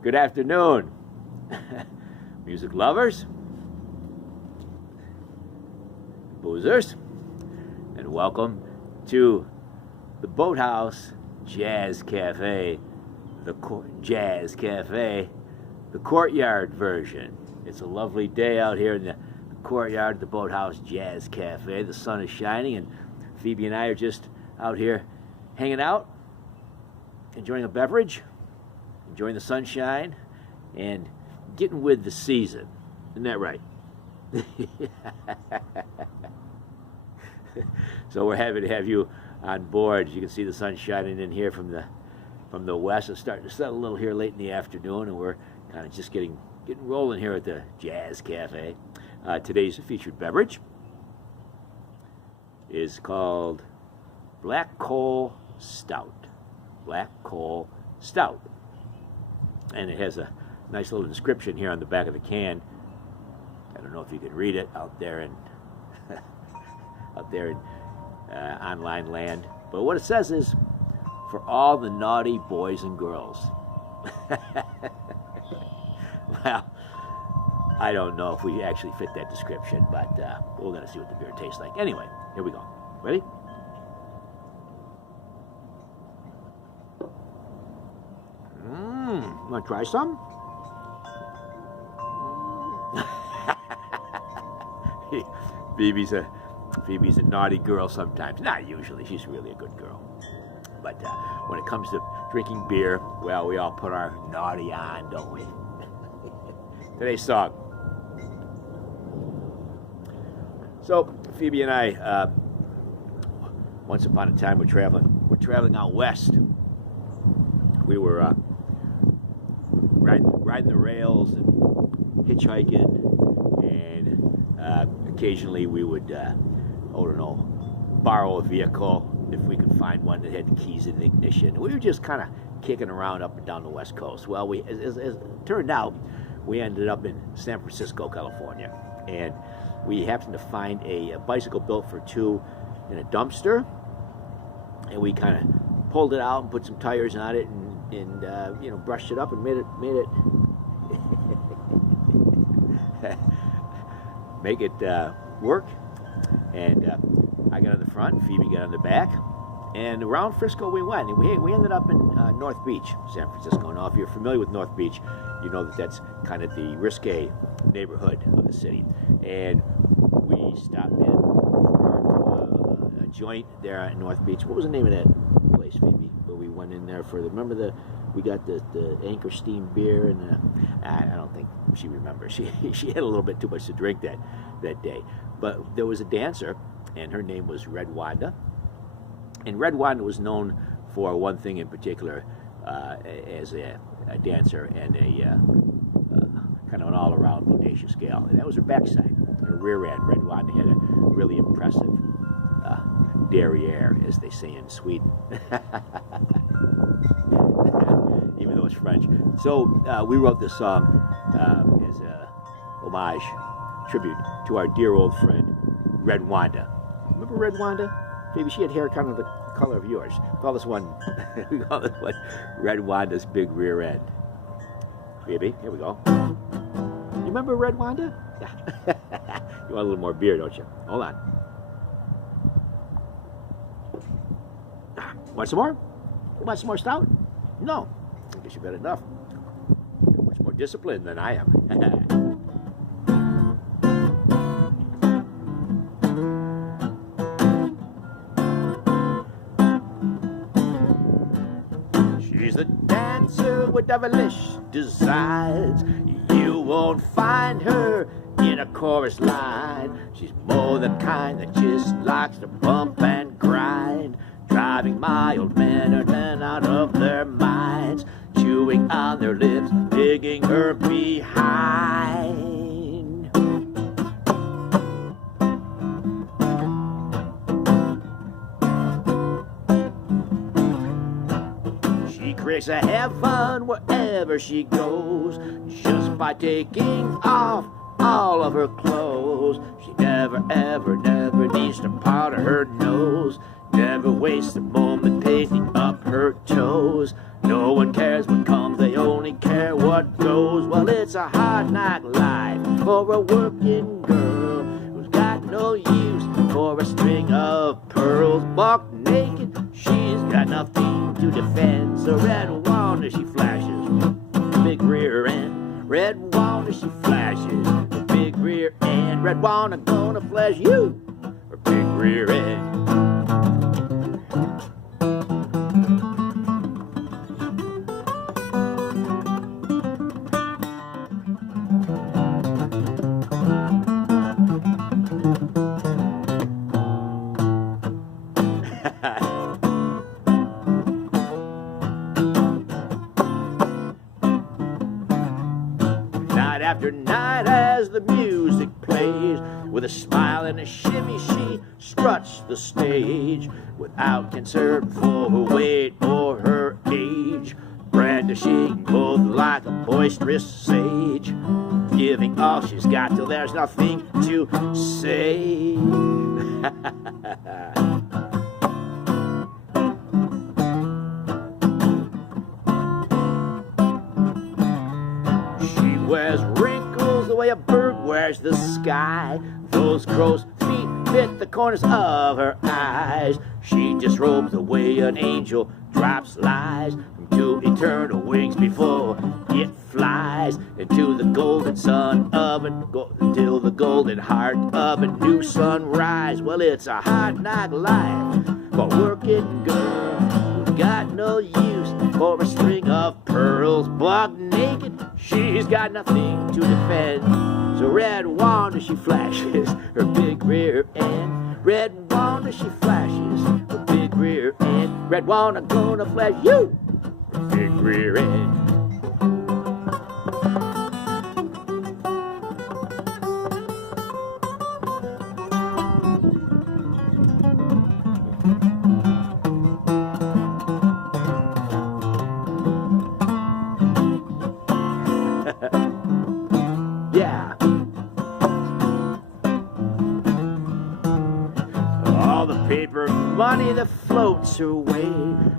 Good afternoon, music lovers, boozers, and welcome to the Boathouse Jazz Cafe, the courtyard version. It's a lovely day out here in the courtyard of the Boathouse Jazz Cafe. The sun is shining, and Phoebe and I are just out here hanging out, enjoying a beverage, enjoying the sunshine, and getting with the season. Isn't that right? So we're happy to have you on board. As you can see, the sun shining in here from the west. It's starting to settle a little here late in the afternoon, and we're kind of just getting rolling here at the Jazz Cafe. Today's featured beverage is called Black Coal Stout. Black Coal Stout. And it has a nice little description here on the back of the can. I don't know if you can read it out there in online land. But what it says is, for all the naughty boys and girls. Well, I don't know if we actually fit that description, but we're going to see what the beer tastes like. Anyway, here we go. Ready? Want to try some? Phoebe's a naughty girl sometimes. Not usually. She's really a good girl. But when it comes to drinking beer, well, we all put our naughty on, don't we? Today's song. So Phoebe and I, once upon a time, we're traveling out west. We were riding the rails and hitchhiking, and occasionally we would, borrow a vehicle if we could find one that had the keys in the ignition. We were just kind of kicking around up and down the West Coast. Well, as it turned out, we ended up in San Francisco, California, and we happened to find a bicycle built for two in a dumpster, and we kind of pulled it out and put some tires on it, and brushed it up and made it make it work. And I got on the front, Phoebe got on the back, and around Frisco we went, and we ended up in North Beach, San Francisco. Now, if you're familiar with North Beach, you know that that's kind of the risque neighborhood of the city. And we stopped in for a joint there in North Beach. What was the name of that place, Phoebe? Where we went in there for we got the Anchor Steam beer, and I don't think she remembers. She had a little bit too much to drink that day. But there was a dancer, and her name was Red Wanda. And Red Wanda was known for one thing in particular, as a dancer and a kind of an all-around bodacious gal. And that was her backside, her rear end. Red Wanda had a really impressive derriere, as they say in Sweden. Even though it's French. So we wrote this song as a homage, tribute to our dear old friend, Red Wanda. Remember Red Wanda? Maybe she had hair kind of the color of yours. We call this one Red Wanda's big rear end. Baby, here we go. You remember Red Wanda? Yeah. You want a little more beer, don't you? Hold on. Want some more? You want some more stout? No. I guess you've had enough. You're much more disciplined than I am. She's a dancer with devilish desires. You won't find her in a chorus line. She's more the kind that just likes to bump and grind, driving mild men or men out of their minds, chewing on their lips, digging her behind. She creates a heaven wherever she goes, just by taking off all of her clothes. She never, never needs to powder her nose, never wastes a moment painting up her her toes. No one cares what comes, they only care what goes. Well, it's a hard knock life for a working girl who's got no use for a string of pearls. Buck naked, she's got nothing to defend. So Red Wanda, she flashes big rear end. Red Wanda, she flashes her big rear end. Red Wanda gonna flash you her big rear end. Night after night as the music plays, with a smile and a shimmy she struts the stage, without concern for her weight or her age, brandishing both like a boisterous sage, giving all she's got till there's nothing to say. She wears wrinkles the way a bird wears the sky. Those crow's feet fit the corners of her eyes. She disrobes the way an angel drops lies from two eternal wings before it flies into the golden sun of till the golden heart of a new sunrise. Well, it's a hard knock life for a working girl who's got no use for a string of pearls. Buck naked, she's got nothing to defend. So Red Wanda, she flashes her big rear end. Red Wanda, she flashes her big rear end. Red Wanda gonna flash you her big rear end. Yeah. All the paper money that floats her way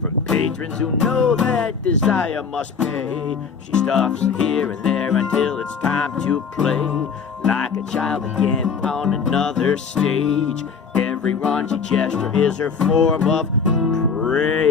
from patrons who know that desire must pay. She stuffs here and there until it's time to play, like a child again on another stage. Every raunchy gesture is her form of praise.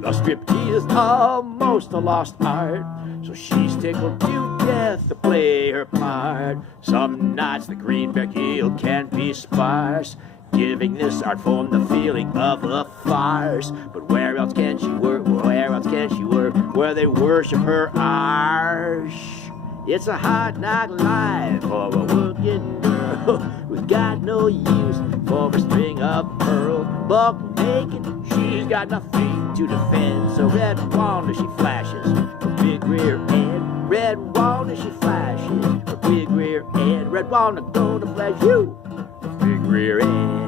The striptease is almost a lost art, so she's tickled to death to play her part. Some nights the greenback yield can be sparse, giving this art form the feeling of a farce. But where else can she work? Where else can she work? Where they worship her arsh. It's a hard knock life for a working girl who's got no use for a string of pearls. Buck naked, she's got nothing to defend. So Red Wanda, she flashes her big rear end. Red Wanda, she flashes her big rear end. Red Wanda gonna flash you her big rear end.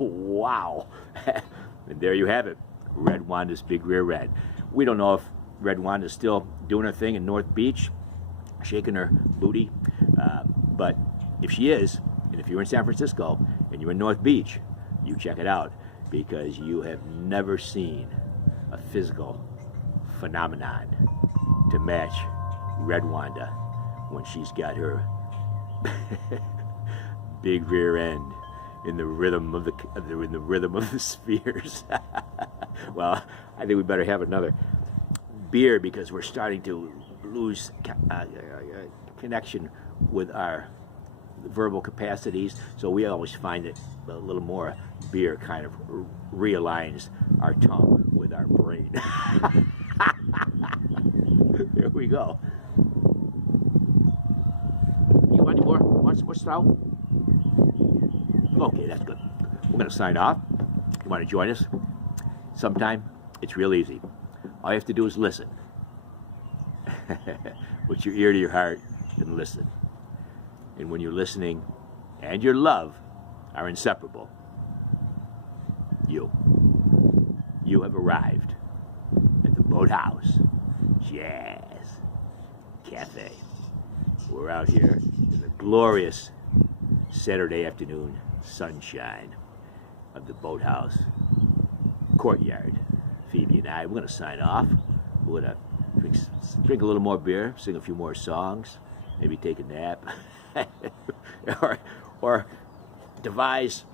Wow. And there you have it. Red Wanda's big rear end. We don't know if Red Wanda's still doing her thing in North Beach, shaking her booty. But if she is, and if you're in San Francisco and you're in North Beach, you check it out, because you have never seen a physical phenomenon to match Red Wanda when she's got her big rear end in the rhythm of the spheres. Well, I think we better have another beer, because we're starting to lose connection with our verbal capacities. So we always find that a little more beer kind of realigns our tongue with our brain. Here we go. You want any more? Want some more stout? Okay, that's good. We're going to sign off. You want to join us sometime? It's real easy. All you have to do is listen. Put your ear to your heart and listen. And when you're listening and your love are inseparable, you have arrived at the Boathouse Jazz Cafe. We're out here in the glorious Saturday afternoon sunshine of the Boathouse courtyard. Phoebe and I, we're going to sign off. We're going to drink a little more beer, sing a few more songs, maybe take a nap, or devise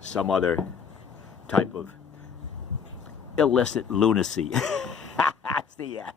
some other type of illicit lunacy. See ya.